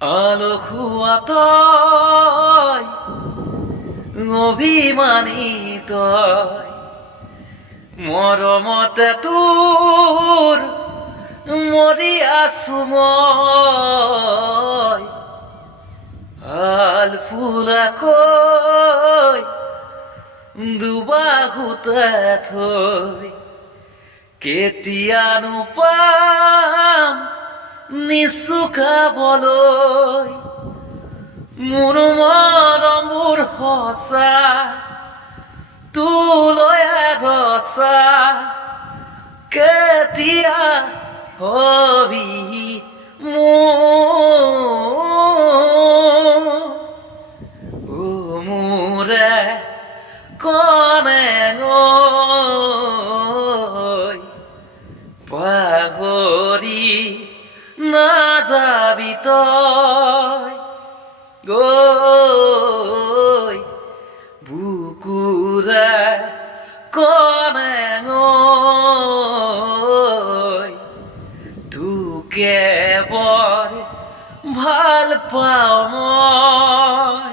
আলো খুয়া তয় অভিমানী তয় মরমতে তোর মরি আছু মই আল ফুলা কই দুবাহুতে থৈ কেতিয়ানো পাম নিচু খাবলৈ মোৰ মৰমৰ সঁচা তোলৈ ধচা কেতিয়া হবি মোৰে কণে পাহৰি নাযাবি তই গৈ বুকুৰে কণে তোকে বৰ ভাল পাওঁ মই